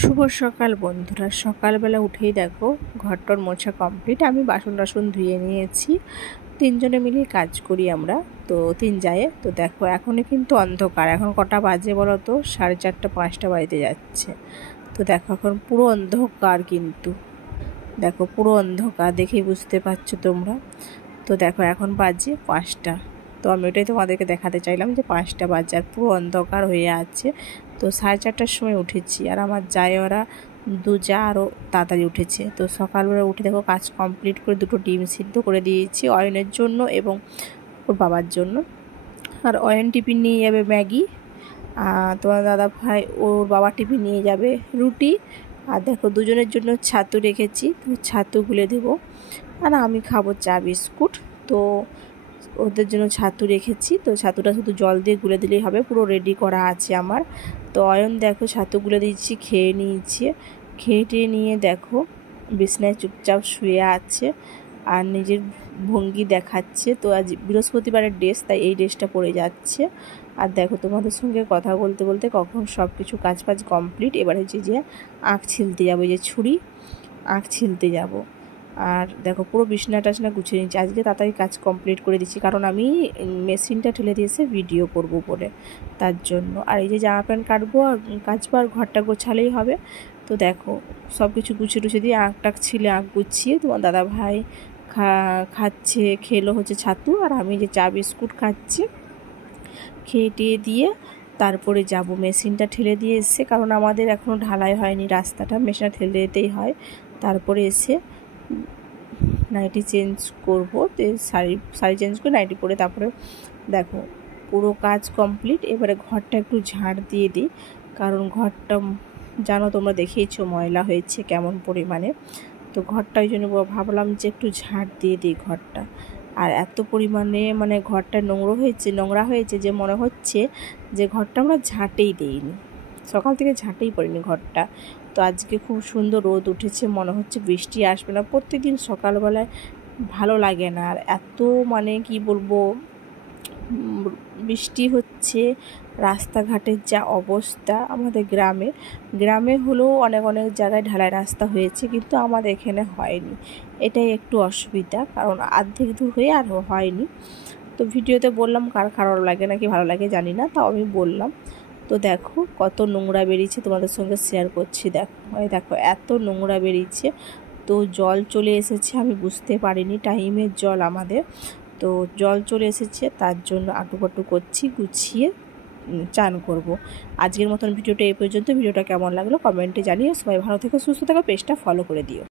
শুভ সকাল বন্ধুরা। সকালবেলা উঠেই দেখো ঘরটর মোছা কমপ্লিট। আমি বাসন টাসন ধুয়ে নিয়েছি। তিনজনে মিলে কাজ করি আমরা, তো তিন যায়। তো দেখো এখনও কিন্তু অন্ধকার। এখন কটা বাজে বলো তো? 4:30 5টা বাজতে যাচ্ছে। তো দেখো এখন পুরো অন্ধকার, কিন্তু দেখো পুরো অন্ধকার, দেখেই বুঝতে পারছো তোমরা। তো দেখো এখন বাজে 5টা। তো আমি ওটাই তোমাদেরকে দেখাতে চাইলাম যে 5টা বাজে আর পুরো অন্ধকার হয়ে আছে। তো 4:30টার সময় উঠেছি, আর আমার যায় ওরা যা আরও তাড়াতাড়ি উঠেছে। তো সকালবেলা উঠে দেখো কাজ কমপ্লিট করে দুটো ডিম সিদ্ধ করে দিয়েছি অয়নের জন্য এবং ওর বাবার জন্য। আর অয়ন টিফিন নিয়ে যাবে ম্যাগি, তোমার দাদা ভাই ওর বাবা টিফিন নিয়ে যাবে রুটি। আর দেখো দুজনের জন্য ছাতু রেখেছি, তো ছাতু গুলে দেবো। আর আমি খাবো চা বিস্কুট। তো ওদের জন্য ছাতু রেখেছি, তো ছাতুটা শুধু জল দিয়ে গুলে দিলেই হবে, পুরো রেডি করা আছে আমার। তো অয়ন দেখো ছাতু গুলে দিচ্ছি, খেয়ে নিয়েছে। খেয়ে নিয়ে দেখো বিছনায় চুপচাপ শুয়ে আছে আর নিজের ভঙ্গি দেখাচ্ছে। তো আজ বৃহস্পতিবারের ড্রেস, তাই এই ড্রেসটা পরে যাচ্ছে। আর দেখো তোমাদের সঙ্গে কথা বলতে বলতে কখন সব কিছু কাজ কমপ্লিট। এবার হচ্ছে যে আঁখ ছিলতে যাবো, যে ছুরি আঁখ ছিলতে যাবো। আর দেখো পুরো বিছনা টাছনা গুছিয়ে নিচ্ছি। আজকে তাড়াতাড়ি কাজ কমপ্লিট করে দিচ্ছি, কারণ আমি মেশিনটা ঠেলে দিয়েছে ভিডিও করব বলে, তার জন্য। আর এই যে জামা প্যান্ট কাটবো আর কাচবো আর ঘরটা গোছালেই হবে। তো দেখো সব কিছু গুছিয়ে টুছিয়ে দিয়ে আঁক টাক ছিলে আঁক গুছিয়ে তোমার দাদা ভাই খাচ্ছে, খেলো হচ্ছে ছাতু, আর আমি যে চা বিস্কুট খাচ্ছি। খেয়ে টিয়ে দিয়ে তারপরে যাব। মেশিনটা ঠেলে দিয়ে এসে, কারণ আমাদের এখনও ঢালাই হয়নি রাস্তাটা, মেশিনটা ঠেলে দিতেই হয়। তারপরে এসে নাইটি চেঞ্জ করবো, তো শাড়ি চেঞ্জ করে নাইটি পরে তারপরে দেখো পুরো কাজ কমপ্লিট। এবারে ঘরটা একটু ঝাড় দিয়ে দিই, কারণ ঘরটা জানো তোমরা দেখেইছো ময়লা হয়েছে কেমন পরিমাণে। তো ঘরটা ওই জন্য ভাবলাম যে একটু ঝাড় দিয়ে দিই ঘরটা। আর এত পরিমাণে মানে ঘরটা নোংরা হয়েছে যে মনে হচ্ছে যে ঘরটা আমরা ঝাঁটেই দিইনি, সকাল থেকে ঝাঁটেই পড়িনি ঘরটা। তো আজকে খুব সুন্দর রোদ উঠেছে, মনে হচ্ছে বৃষ্টি আসবে না। প্রত্যেকদিন সকালবেলায় ভালো লাগে না, আর এত মানে কি বলবো বৃষ্টি হচ্ছে। রাস্তাঘাটের যা অবস্থা আমাদের গ্রামে হলেও অনেক জায়গায় ঢালাই রাস্তা হয়েছে, কিন্তু আমাদের এখানে হয়নি। এটাই একটু অসুবিধা, কারণ অর্ধেক দূর হয়ে আর হয়নি। তো ভিডিওতে বললাম, কার খারাপ লাগে নাকি ভালো লাগে জানি না, তাও আমি বললাম। তো দেখো কত নোংরা বেরিয়েছে, তোমাদের সঙ্গে শেয়ার করছি। দেখো এত নোংরা বেরিয়েছে। তো জল চলে এসেছে, আমি বুঝতে পারিনি, টাইমের জল আমাদের। তো জল চলে এসেছে, তার জন্য আঁটুপাটু করছি, গুছিয়ে চান করব। আজকের মতন ভিডিওটা এই পর্যন্ত। ভিডিওটা কেমন লাগলো কমেন্টে জানিও। সবাই ভালো থেকো, সুস্থ থেকো, পেজটা ফলো করে দিও।